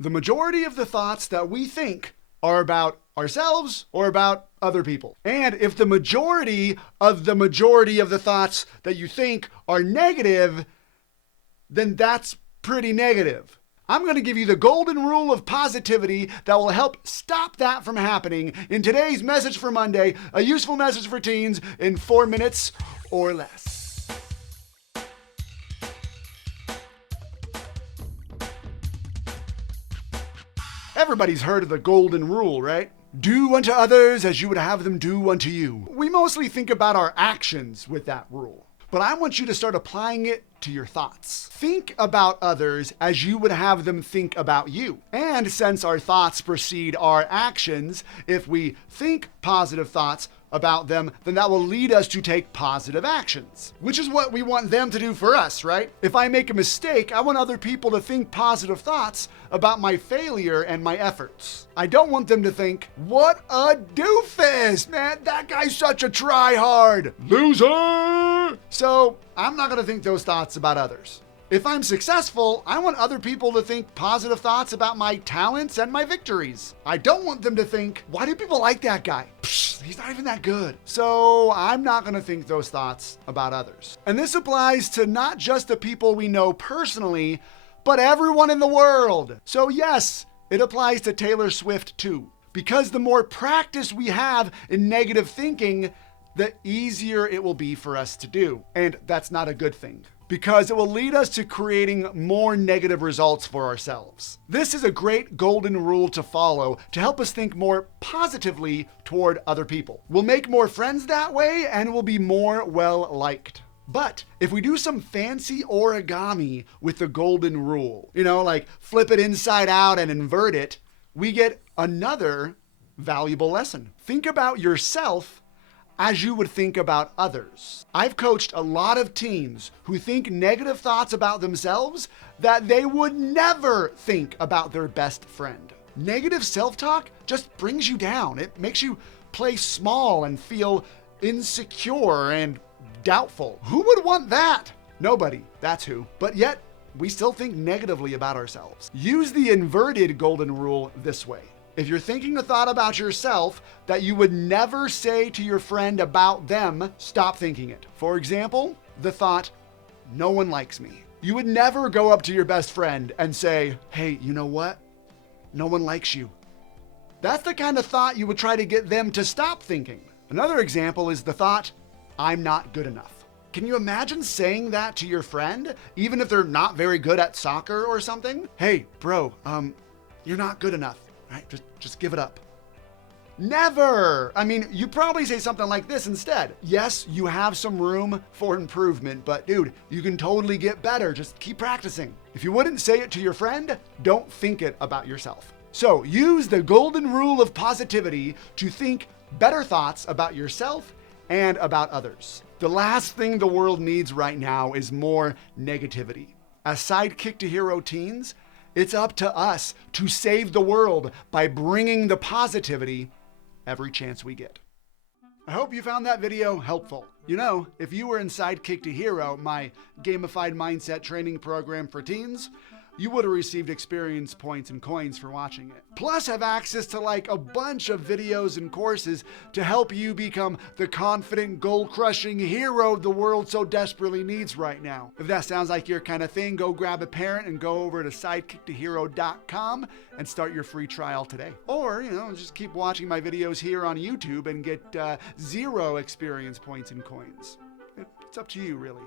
The majority of the thoughts that we think are about ourselves or about other people. And if the majority of the thoughts that you think are negative, then that's pretty negative. I'm going to give you the golden rule of positivity that will help stop that from happening in today's Message for Monday, a useful message for teens in 4 minutes or less. Everybody's heard of the golden rule, right? Do unto others as you would have them do unto you. We mostly think about our actions with that rule, but I want you to start applying it to your thoughts. Think about others as you would have them think about you. And since our thoughts precede our actions, if we think positive thoughts about them, then that will lead us to take positive actions, which is what we want them to do for us, right? If I make a mistake, I want other people to think positive thoughts about my failure and my efforts. I don't want them to think, what a doofus, man, that guy's such a try-hard loser. So I'm not gonna think those thoughts about others. If I'm successful, I want other people to think positive thoughts about my talents and my victories. I don't want them to think, why do people like that guy? Psh, he's not even that good. So I'm not going to think those thoughts about others. And this applies to not just the people we know personally, but everyone in the world. So yes, it applies to Taylor Swift too. Because the more practice we have in negative thinking, the easier it will be for us to do. And that's not a good thing, because it will lead us to creating more negative results for ourselves. This is a great golden rule to follow to help us think more positively toward other people. We'll make more friends that way and we'll be more well-liked. But if we do some fancy origami with the golden rule, like flip it inside out and invert it, we get another valuable lesson. Think about yourself as you would think about others. I've coached a lot of teens who think negative thoughts about themselves that they would never think about their best friend. Negative self-talk just brings you down. It makes you play small and feel insecure and doubtful. Who would want that? Nobody, that's who. But yet, we still think negatively about ourselves. Use the inverted golden rule this way. If you're thinking a thought about yourself that you would never say to your friend about them, stop thinking it. For example, the thought, no one likes me. You would never go up to your best friend and say, hey, you know what? No one likes you. That's the kind of thought you would try to get them to stop thinking. Another example is the thought, I'm not good enough. Can you imagine saying that to your friend, even if they're not very good at soccer or something? Hey, bro, you're not good enough. Right? Just give it up. Never! I mean, you probably say something like this instead. Yes, you have some room for improvement, but dude, you can totally get better. Just keep practicing. If you wouldn't say it to your friend, don't think it about yourself. So use the golden rule of positivity to think better thoughts about yourself and about others. The last thing the world needs right now is more negativity. As sidekick to hero teens, it's up to us to save the world by bringing the positivity every chance we get. I hope you found that video helpful. If you were in Sidekick to Hero, my gamified mindset training program for teens, you would have received experience points and coins for watching it. Plus have access to a bunch of videos and courses to help you become the confident, goal-crushing hero the world so desperately needs right now. If that sounds like your kind of thing, go grab a parent and go over to sidekicktohero.com and start your free trial today. Or, just keep watching my videos here on YouTube and get 0 experience points and coins. It's up to you, really.